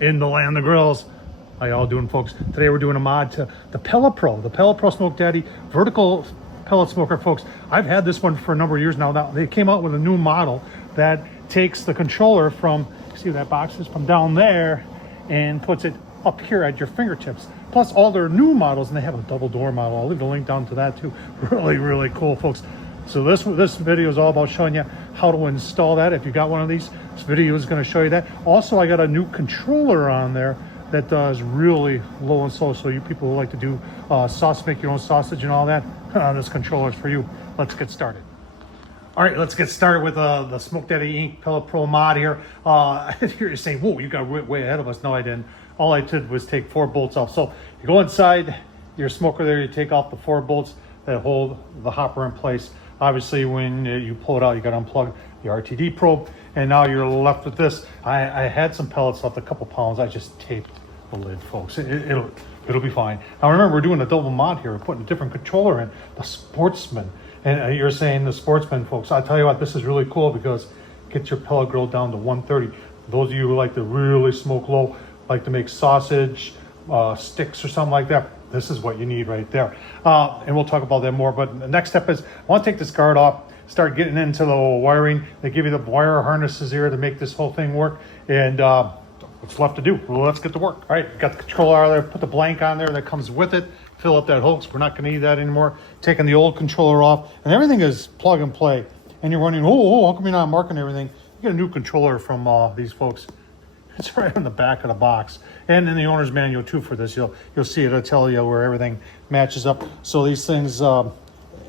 in the land of grills. How y'all doing, folks? Today we're doing a mod to the Pellet Pro, the Pellet Pro Smoke Daddy vertical pellet smoker, folks. I've had this one for a number of years now. Now they came out with a new model that takes the controller from, see that box is, from down there and puts it up here at your fingertips. Plus all their new models, and they have a double door model. I'll leave a link down to that too. Really, really cool, folks. So this video is all about showing you how to install that. If you got one of these, this video is going to show you that. Also, I got a new controller on there that does really low and slow. So you people who like to do make your own sausage and all that, this controller is for you. Let's get started. All right, let's get started with the Smoke Daddy Inc. Pellet Pro mod here. You're saying, whoa, you got way ahead of us. No, I didn't. All I did was take 4 bolts off. So you go inside your smoker there, you take off the 4 bolts that hold the hopper in place. Obviously, when you pull it out, you got to unplug the RTD probe, and now you're left with this. I had some pellets left, a couple pounds. I just taped the lid, folks. It'll be fine. Now remember, we're doing a double mod here. We're putting a different controller in, the Sportsman. And you're saying the Sportsman, folks. I'll tell you what, this is really cool because it gets your pellet grill down to 130. Those of you who like to really smoke low, like to make sausage, sticks or something like that, this is what you need right there. And we'll talk about that more. But the next step is, I want to take this guard off, start getting into the wiring. They give you the wire harnesses here to make this whole thing work. And what's left to do? Well, let's get to work. All right, got the controller out of there, put the blank on there that comes with it, fill up that hose. We're not going to need that anymore. Taking the old controller off, and everything is plug and play. And you're wondering, how come you're not marking everything? You get a new controller from these folks. It's right on the back of the box, and in the owner's manual too for this. You'll see it. It'll tell you where everything matches up. So these things, and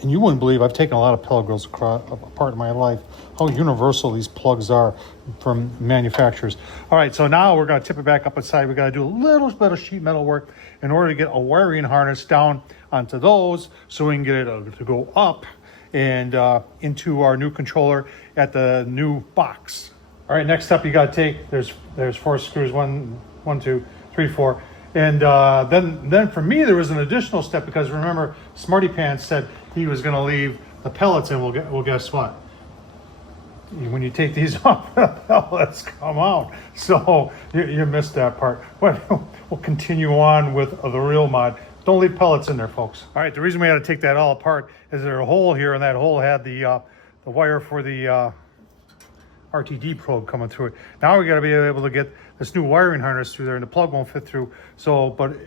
you wouldn't believe, I've taken a lot of pellet grills apart in my life, how universal these plugs are from manufacturers. All right, so now we're going to tip it back up inside. We got to do a little bit of sheet metal work in order to get a wiring harness down onto those, so we can get it to go up and into our new controller at the new box. All right, next up you got to take, there's 4 screws, 1, 2, 3, 4. And then for me, there was an additional step because remember, Smarty Pants said he was going to leave the pellets in. Well, guess what? When you take these off, the pellets come out. So you missed that part. But we'll continue on with the real mod. Don't leave pellets in there, folks. All right, the reason we had to take that all apart is there's a hole here, and that hole had the wire for the RTD probe coming through it. Now we got to be able to get this new wiring harness through there, and the plug won't fit through. So, but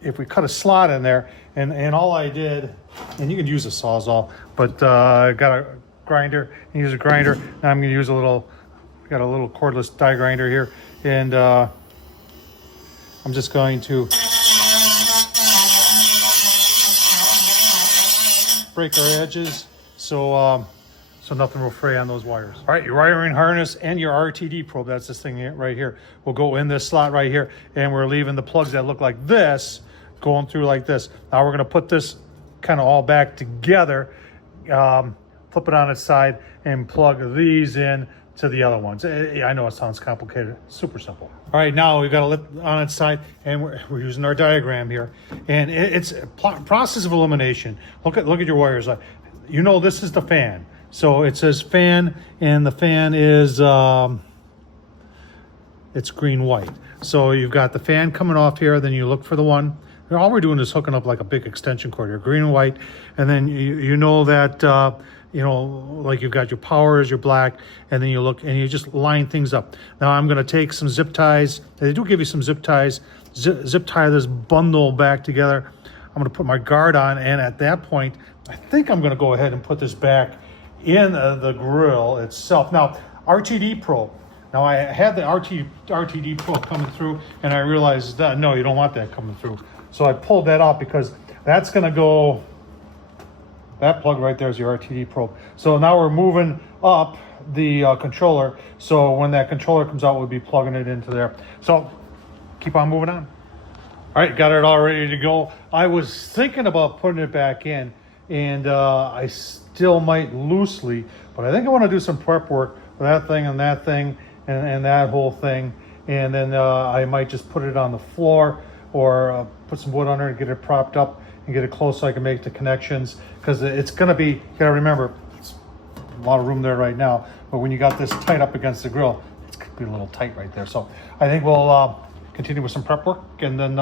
if we cut a slot in there, and all I did, and you can use a Sawzall, but I got a grinder, and use a grinder. Now I'm going to use got a little cordless die grinder here, and I'm just going to break our edges so nothing will fray on those wires. All right, your wiring harness and your RTD probe, that's this thing right here, will go in this slot right here, and we're leaving the plugs that look like this going through like this. Now we're gonna put this kind of all back together, flip it on its side, and plug these in to the other ones. I know it sounds complicated, super simple. All right, now we've got it on its side, and we're using our diagram here, and it's a process of elimination. Look at your wires. You know this is the fan. So it says fan, and the fan is, it's green-white. So you've got the fan coming off here, then you look for the one. All we're doing is hooking up like a big extension cord here, green and white. And then you know that, like you've got your power as your black, and then you look and you just line things up. Now I'm gonna take some zip ties. They do give you some zip ties. Zip tie this bundle back together. I'm gonna put my guard on, and at that point, I think I'm gonna go ahead and put this back in the grill itself. Now, RTD probe. Now I had the RTD probe coming through, and I realized that no, you don't want that coming through. So I pulled that off because that's gonna go, that plug right there is your RTD probe. So now we're moving up the controller. So when that controller comes out, we'll be plugging it into there. So keep on moving on. All right, got it all ready to go. I was thinking about putting it back in, and I still might loosely, but I think I want to do some prep work for that thing and that thing and that whole thing, and then I might just put it on the floor or put some wood under it, get it propped up and get it close so I can make the connections, because it's going to be, you got to remember, it's a lot of room there right now, but when you got this tight up against the grill, it's going to be a little tight right there. So I think we'll continue with some prep work, and then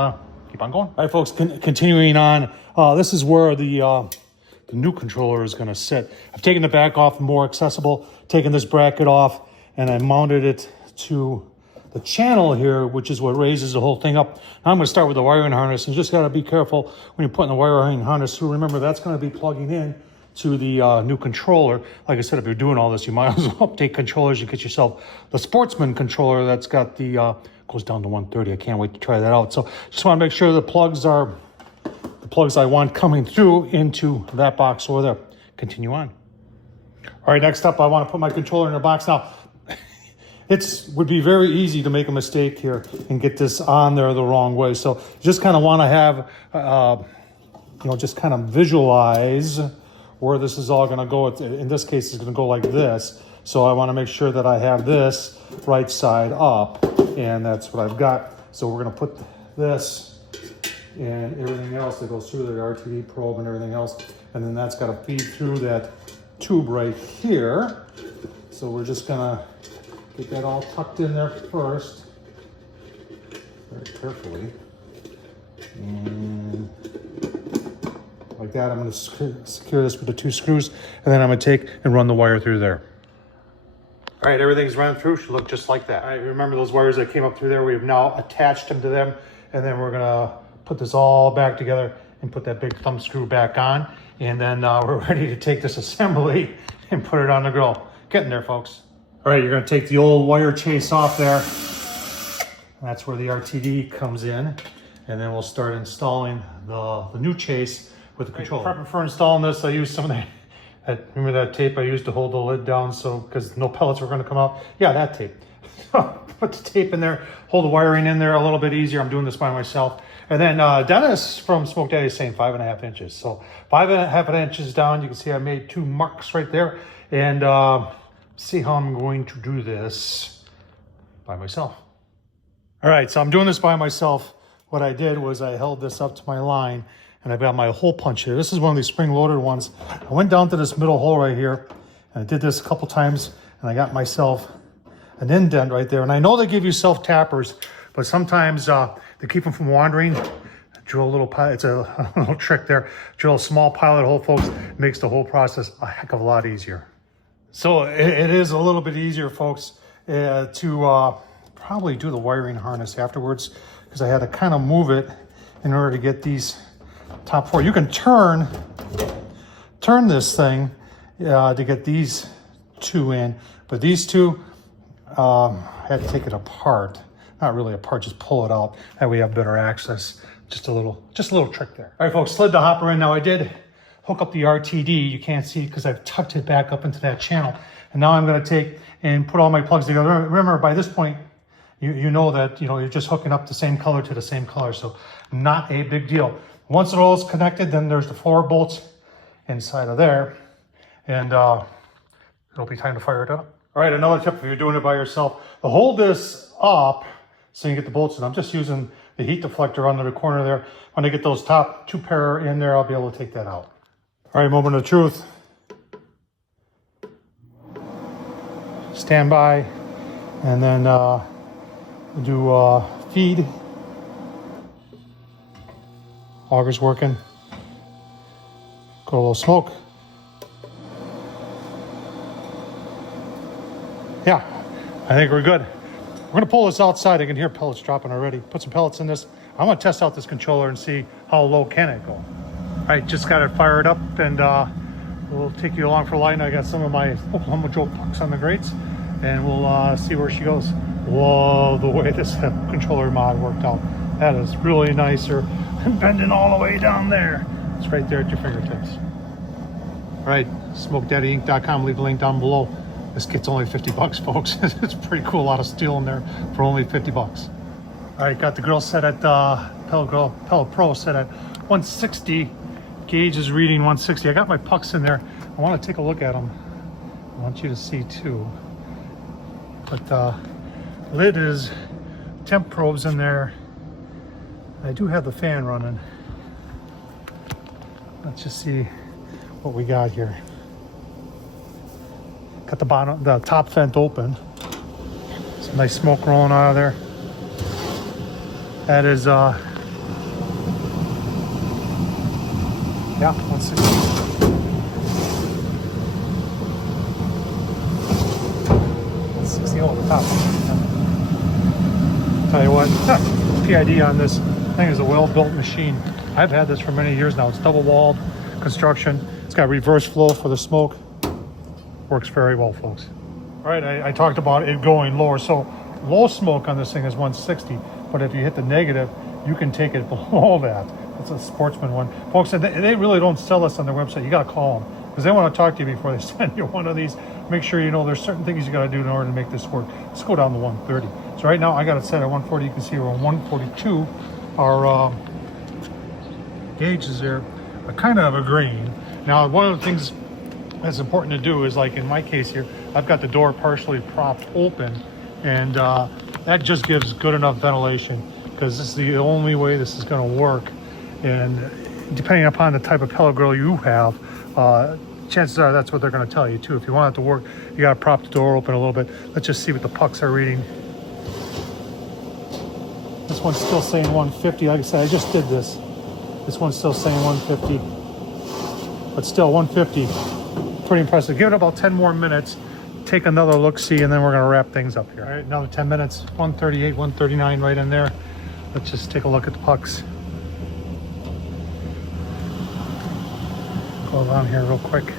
keep on going. All right, folks, continuing on. This is where the new controller is going to sit. I've taken the back off, more accessible, taken this bracket off, and I mounted it to the channel here, which is what raises the whole thing up. Now I'm going to start with the wiring harness, and you just got to be careful when you're putting the wiring harness through. Remember, that's going to be plugging in to the new controller. Like I said, if you're doing all this, you might as well update controllers. You get yourself the Sportsman controller that's got the goes down to 130. I can't wait to try that out. So just want to make sure the plugs are the plugs I want coming through into that box over there. Continue on. All right, next up, I want to put my controller in the box. Now, it would be very easy to make a mistake here and get this on there the wrong way. So you just kind of want to have, just kind of visualize where this is all going to go. In this case, it's going to go like this. So I want to make sure that I have this right side up, and that's what I've got. So we're going to put this and everything else that goes through the RTD probe and everything else. And then that's got to feed through that tube right here. So we're just going to get that all tucked in there first, very carefully. And like that, I'm going to secure this with the 2 screws, and then I'm going to take and run the wire through there. All right, everything's run through, should look just like that. All right, remember those wires that came up through there? We have now attached them to them, and then we're going to put this all back together and put that big thumb screw back on, and then we're ready to take this assembly and put it on the grill. Getting there, folks. All right, you're going to take the old wire chase off there. That's where the RTD comes in. And then we'll start installing the new chase with the controller. Prepping for installing this, I used some of remember that tape I used to hold the lid down, so because no pellets were going to come out? Yeah, that tape. Put the tape in there, hold the wiring in there a little bit easier. I'm doing this by myself. And then Dennis from Smoke Daddy is saying 5.5 inches. So 5.5 inches down, you can see I made 2 marks right there. And see how I'm going to do this by myself. All right, so I'm doing this by myself. What I did was I held this up to my line, and I've got my hole punch here. This is one of these spring-loaded ones. I went down to this middle hole right here, and I did this a couple times, and I got myself an indent right there. And I know they give you self-tappers, but sometimes to keep them from wandering, drill a little pilot. It's a little trick there. Drill a small pilot hole, folks. Makes the whole process a heck of a lot easier. So it is a little bit easier, folks, to probably do the wiring harness afterwards, because I had to kind of move it in order to get these top 4. You can turn this thing to get these 2 in, but these 2, I had to take it apart. Not really apart, just pull it out. That way you have better access. Just a little trick there. All right, folks, slid the hopper in. Now I did hook up the RTD. You can't see it because I've tucked it back up into that channel. And now I'm going to take and put all my plugs together. Remember, by this point, you know that you're just hooking up the same color to the same color, so not a big deal. Once it all is connected, then there's the 4 bolts inside of there, and it'll be time to fire it up. All right, another tip if you're doing it by yourself: to hold this up so you get the bolts in. I'm just using the heat deflector under the corner there. When I get those top 2 pair in there, I'll be able to take that out. All right, moment of truth. Stand by, and then we'll do feed. Auger's working. Got a little smoke. Yeah, I think we're good. We're gonna pull this outside. I can hear pellets dropping already. Put some pellets in this. I want to test out this controller and see how low can it go. All right, just got it fired up, and we'll take you along for a line. I got some of my Oklahoma Joe pucks on the grates, and we'll see where she goes. Whoa, the way this controller mod worked out. That is really nice. Or bending all the way down there. It's right there at your fingertips. All right, SmokeDaddyInc.com. Leave a link down below. This kit's only 50 bucks, folks. It's pretty cool. A lot of steel in there for only 50 bucks. All right, got the grill set at Pellet Pro set at 160. Gauge is reading 160. I got my pucks in there. I want to take a look at them. I want you to see too. But lid is temp probes in there. I do have the fan running. Let's just see what we got here. Got the top vent open. Some nice smoke rolling out of there. That is, yeah, 160. 160 over the top. Tell you what, PID on this thing is a well-built machine. I've had this for many years now. It's double-walled construction. It's got reverse flow for the smoke. Works very well, folks. All right, I talked about it going lower. So low smoke on this thing is 160, but if you hit the negative, you can take it below that. It's a Sportsman one. Folks, they really don't sell this on their website. You got to call them because they want to talk to you before they send you one of these. Make sure you know there's certain things you got to do in order to make this work. Let's go down to 130. So right now I got it set at 140. You can see we're on 142. Our gauges there are kind of agreeing. Now, one of the things that's important to do is, like in my case here, I've got the door partially propped open, and that just gives good enough ventilation because this is the only way this is going to work. And depending upon the type of pellet grill you have, chances are that's what they're going to tell you too. If you want it to work, you got to prop the door open a little bit. Let's just see what the pucks are reading. This one's still saying 150. Like I said, I just did this. This one's still saying 150, but still 150. Pretty impressive. Give it about 10 more minutes. Take another look-see, and then we're going to wrap things up here. All right, another 10 minutes. 138, 139 right in there. Let's just take a look at the pucks. Go down here real quick.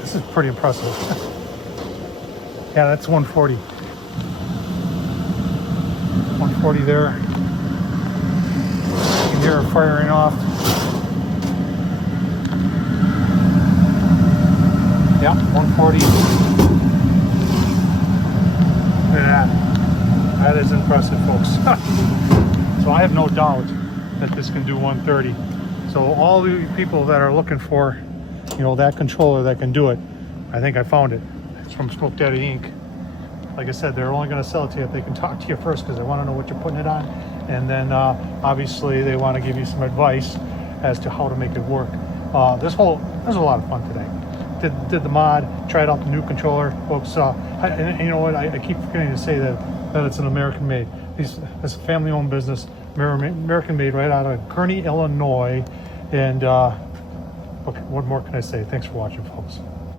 This is pretty impressive. Yeah, that's 140. 140 there. You can hear it firing off. Yeah, 140. Look at that. That is impressive, folks. So I have no doubt that this can do 130. So all the people that are looking for, you know, that controller that can do it, I think I found it. It's from Smoke Daddy Inc. Like I said, they're only going to sell it to you if they can talk to you first, because they want to know what you're putting it on, and then obviously they want to give you some advice as to how to make it work. There's a lot of fun today. Did the mod, tried out the new controller, folks. And you know what? I keep forgetting to say that it's an American made. It's a family-owned business, American made, right out of Kearney, Illinois. And what more can I say? Thanks for watching, folks.